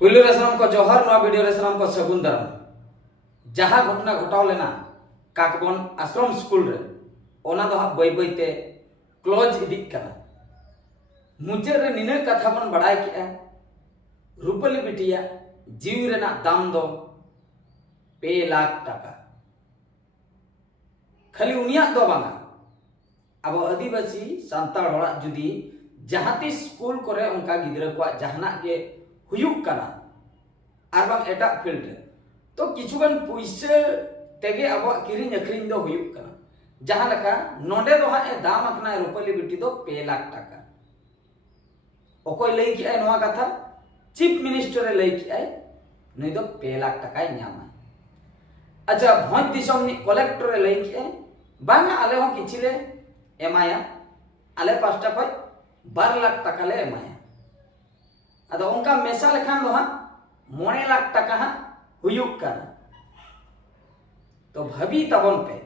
पुलु रे सानाम को जोहर नवा वीडियो रे सानाम को सगुन दाराम जहां घटना घटाव लेना काकबन आश्रम स्कूल रे ओना दो बै बैते क्लोज इदिक कना मुझे रे निने कथा बन बड़ाय के रूपली बिटिया जीव रेना दाम दो 2 लाख टाका खाली उनिया दो बांगा अब आदिवासी सांताल होड़ा जुदी जहां ती स्कूल करे उनका गिद्रा को जहाना के हुयुक कना आर बांग एटा फील्ड तो किछुगन पुइसे तेगे अब किरिन अखरिन दो हुयुक कना जहां लका नोडे दो हा दाम अकना रूपली बिटी दो 2 लाख टाका ओकोय लई कि आय नोवा कथा चीफ मिनिस्टर लई कि आय नई दो 2 लाख टाका न्यामा अच्छा भोज दिसम नि कलेक्टर लई कि आय बांगा आले हो किछिले एमाया आले पास्टा खय 12 लाख टाका ले एमाया अदो उनका मेसा लेखान दो हा 9 लाख टाका हा हुयुक काना तो भाभी तबन पे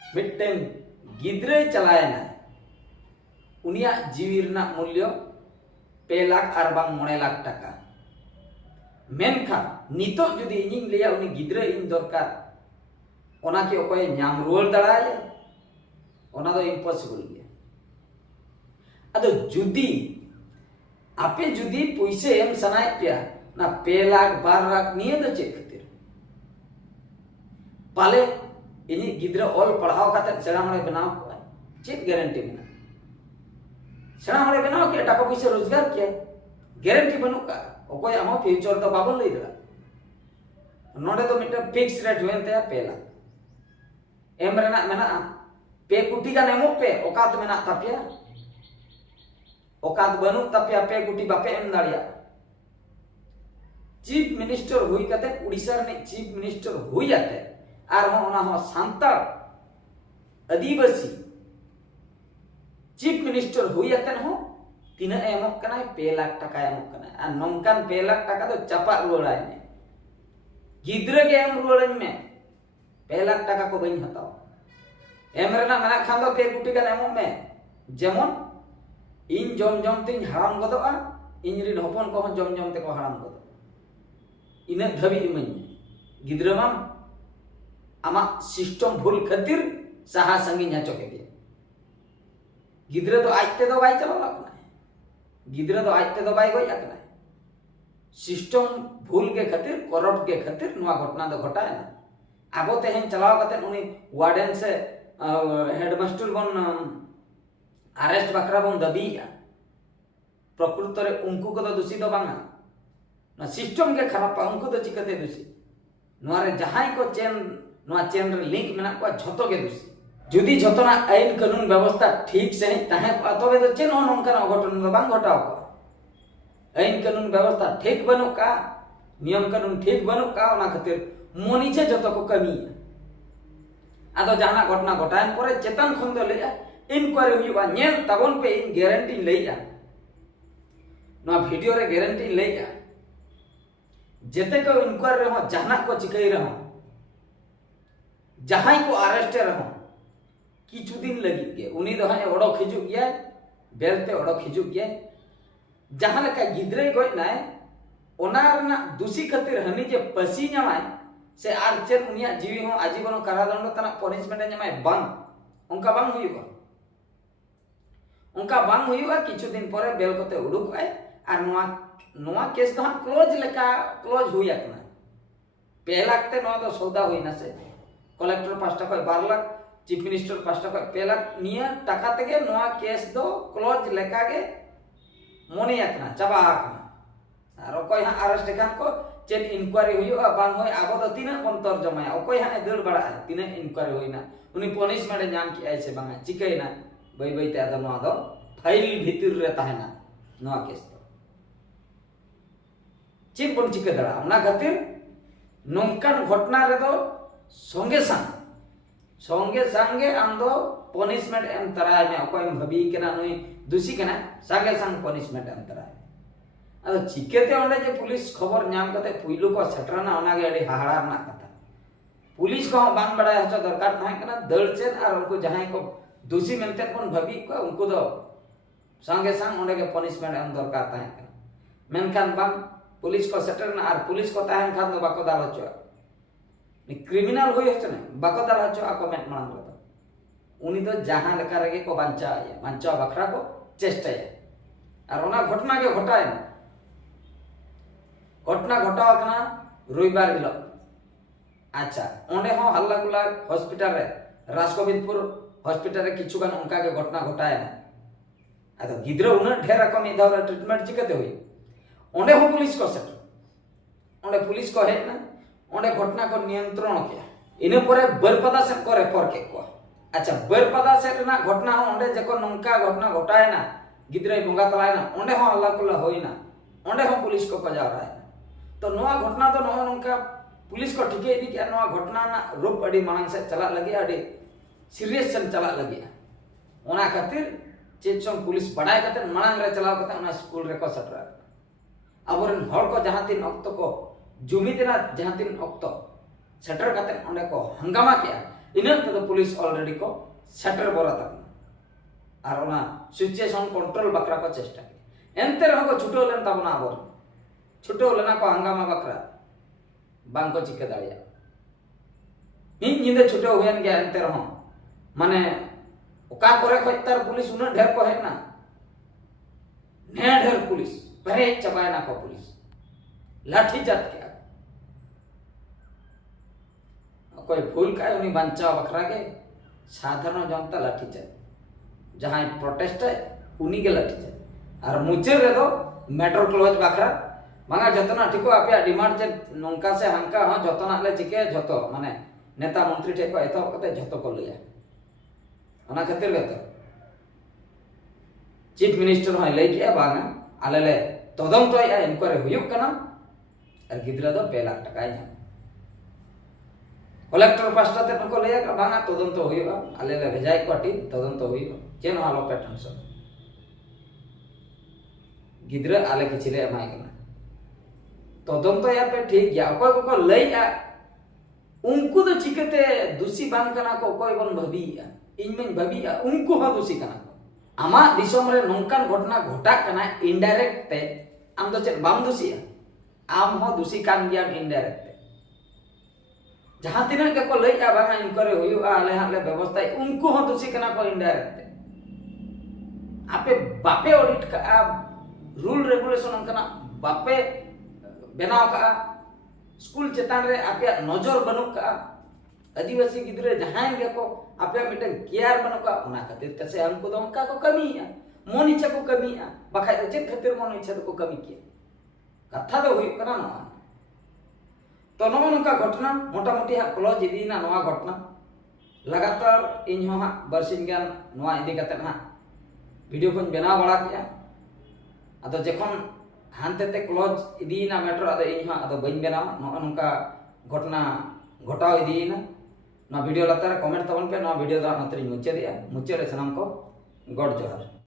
मिट्टेन गिद्रे चलायना उनिया जीवी रना मूल्य 2 लाख और बांग 9 लाख टाका मेनखा नितो जुदी इनिंग लिया उनी गिद्रे इन दरकार ओना की ओकोय न्याम रुवाड़ दाड़ाय ओना दो इम्पॉसिबल गया अदो जुदी आपे जुदी पैसे एम सनाय पिया ना 2 लाख 12 लाख निये दो चेक खातिर पाले इनी गिद्रा ऑल पढ़ाव काते सेड़ा हणे बनाव को चेक गारंटी में सेड़ा हणे बनाव के टाका पैसे रोजगार के गारंटी बनु का ओकोय आमा फ्यूचर तो बाबन लई दला नोडे तो मिटा फिक्स रेट होते 2 लाख एम रेना मेना पे कुटी का नेमो पे ओकात मेना तापिया ओकात बनु तापिया पे कुटी बापे एम दाड़िया चीफ मिनिस्टर हुई कते उड़ीसा रे चीफ मिनिस्टर हुई जाते आर हो ओना हो सांताल आदिवासी चीफ मिनिस्टर हुई जाते हो तीना एमक कना 2 लाख टाका एमक कना आ नोंकान 2 लाख टाका तो चापा रुवाड़ाय में गिद्रा के एम रुवाड़ाñ में 2 लाख टाका को बइन हताव एम रेना मेना खान दो पे कुटी का एमक में जेमन इन जम जम तिन हराम गदोआ इन रिन हपन को जम जम ते को हराम गदो इना धबी इमन गिद्रा माम आमा सिस्टम भूल खातिर साहा संगी नाचो के दिया गिद्रा तो आजते दो बाई चलो अपना गिद्रा तो आजते दो बाई गई अपना सिस्टम भूल के खातिर करप्ट के खातिर नवा घटना दो घटा है ना आबो तेहन चलाव कते उनी वार्डन से हेडमास्टर बन अरेस्ट बकरा बन दबी प्रकृत रे उनको को तो दोषी दो बांगा ना सिस्टम के खराब पा उनको तो चिकते दोषी नवा रे जहाई को चेन नवा चेन रे लिंक मेना को झतो के दोषी जुदी झतोना आईन कानून व्यवस्था ठीक से ताहे तबे तो चेन हो नोंका अघटन दो बांग घटाव को आईन कानून व्यवस्था ठीक बनो का नियम कानून ठीक बनो का ओना खातिर मोनीचे झतो को कमी आदो जहाना घटना घटायन परे चेतन खन दो लेया इनक्वायरी हुआ नेल तबन पे इन गारंटी लेया ना वीडियो रे गारंटी लेया जेते को इनक्वायरी रहो जहाना को चिकई रहो जहाई को अरेस्ट रहो किछु दिन लगी के उनी दो हाय ओडो खिजु गया बेलते ओडो खिजु गया जहां लका गिद्रे गय नाय ओना रना दोषी खातिर हनी जे पसी न्यामाय से आर चेन उनिया जीवी हो आजीवन कारादंड तना पनिशमेंट न्यामाय बांग उनका बांग हुयुगा उनका बांग हुयुगा किछु दिन परे बेल कोते उडुक आय आर नोआ केस तो क्लोज लेका क्लोज हुई आकना 2 लाख ते नोआ दो सौदा हुईना से कलेक्टर पास्टा को 12 लाख चीफ मिनिस्टर पास्टा को 2 लाख निया टाका तेगे नोआ केस दो क्लोज लेका गे मोने आकना चाबा आकना आर कोई हा अरेस्ट कान को चेन इंक्वायरी हुयुगा बांग होय आबो दो तीना कोन तर्जमा ओकोय हा दड़ बड़ा तीना इंक्वायरी होइना उनी पनिशमेंट नाम की आइसे बांगा चिकैना बै बै ते आदो नोआ दो फाइल भीतर रे ताहेना नोआ केस चीन बन चिका दड़ा ओना खातिर नोंकान घटना रे दो संगे संगे आम दो पनिशमेंट एम तराय में ओकोय भाबी केना नई दोषी केना संगे संग पनिशमेंट एम तराय अदो चिकेते ओंडे जे पुलिस खबर नाम कते पुइलु को सेटरना ओना गे अडी हाहाड़ा ना कथा पुलिस को बांग बड़ा हचो दरकार थाय केना दड़ चेन आर उनको जहां को दोषी मेनते कोन भाबी को उनको दो संगे संग ओंडे के पनिशमेंट एम दरकार थाय केना मेनखान बांग पुलिस को सेटरना और पुलिस को ताहन खान दो बाको दाल हचो क्रिमिनल हुई हचने बाको दाल हचो आको मेट मांग रे उनी तो जहां लेका रेगे को बांचा बखरा को चेष्टा और ओना घटना के घटाए घटना घटाव कना रविवार हिलो अच्छा ओंडे हो हल्ला गुला हॉस्पिटल रे राजगोविंदपुर हॉस्पिटल रे किछु गान उनका के घटना घटाए अदो गिद्रो उन ढेर रकम इधाव ट्रीटमेंट चिकते हुई ओंडे हो पुलिस को सेट ओंडे पुलिस को है ना ओंडे घटना को नियंत्रण किया इने परे बरपदा से को रेफर के को अच्छा बरपदा से ना घटना हो ओंडे जको नंका घटना घटाए ना गिद्रे बोंगा तलाय ना ओंडे हो हल्ला गुला होई ना ओंडे हो पुलिस को कजा रहा है तो नोआ घटना तो नोआ नंका पुलिस को ठिके इदी के नोआ घटना ना रूप अडी मांग से चला लगे अडी सीरियस सन चला लगे ओना खातिर चेचों पुलिस पढ़ाई करते मांग रे चलाव करते ओना स्कूल रे को सटरा अबरन हर को जहां तीन वक्त को जुमिदना जहां तीन वक्त सेटर करते ओने को हंगामा किया इना तो पुलिस ऑलरेडी को सेटर बोरा तक और ओना सिचुएशन कंट्रोल बकरा को चेष्टा की एंते रहो को छुटो लेन तबना आबर छुटो लेना को हंगामा बकरा बांग को चिके दाड़िया इन निंदे छुटो हुएन गया एंते रहो माने ओका करे खत्तर पुलिस उन ढेर को है ना ने ढेर पुलिस परे चबाय ना को पुलिस लाठी जात के कोई भूल का उनी बंचा बखरा के साधारण जनता लाठी जात जहां प्रोटेस्ट है उनी के लाठी जात और मुचे रे दो मेट्रो क्लोज बखरा मांगा जतना ठिको आपे डिमांड जे नंका से हंका हां जतना ले चिके जतो माने नेता मंत्री ठेको एतो कते जतो को लिया ओना खातिर गतो चीफ मिनिस्टर होय लई के बांगा आले ले तदम तो या इनक्वायरी हुयुक कना और गिद्रा दो 2 लाख टका या कलेक्टर पास्टा ते को लया का बांगा तदम तो हुयुगा आले ले भेजाय को टीम तदम तो हुयुगा चेन हालो पैटर्न सब गिद्रा आले के छिले माय कना तदम तो या पे ठीक गया कोई को लया उनको तो चिकते दोषी बान कना को कोई बन भाबिया इन में भाबिया उनको हा दोषी कना आमा दिसोम रे नोंकान घटना घटा कना इनडायरेक्ट ते आम तो चेक बाम दोषिया आम हो दोषी कान गया इनडायरेक्ट जहां तिना के को लया बांगा इन करे हुयुआ आले हाले व्यवस्था उनको हो दोषी कना को इनडायरेक्ट आपे बापे ऑडिट का रूल रेगुलेशन कना बापे बनाव का स्कूल चेतान रे आपे नजर बनु का आदिवासी गिद्रे जहां के को आपे मिटन केयर बनु का ओना खातिर कसे हमको तो उनका को कमी है मन इच्छा को कमी है बखाय तो चेक खातिर मन इच्छा को कमी किया कथा तो हुई कना ना तो नोका घटना मोटा मोटी हा क्लोज इदीना नोआ घटना लगातार इन हो हा बरसिन गान नोआ इदी कते हा वीडियो को बनाव बड़ा किया अदो जखन हानते ते क्लोज इदीना मेट्रो अदो इन हो अदो बइन बनाव नोका घटना घटाव इदीना ना वीडियो लतार कमेंट तबन पे ना वीडियो दा नतरी मुचे दिया मुचे रे सनम को गॉड जोहार।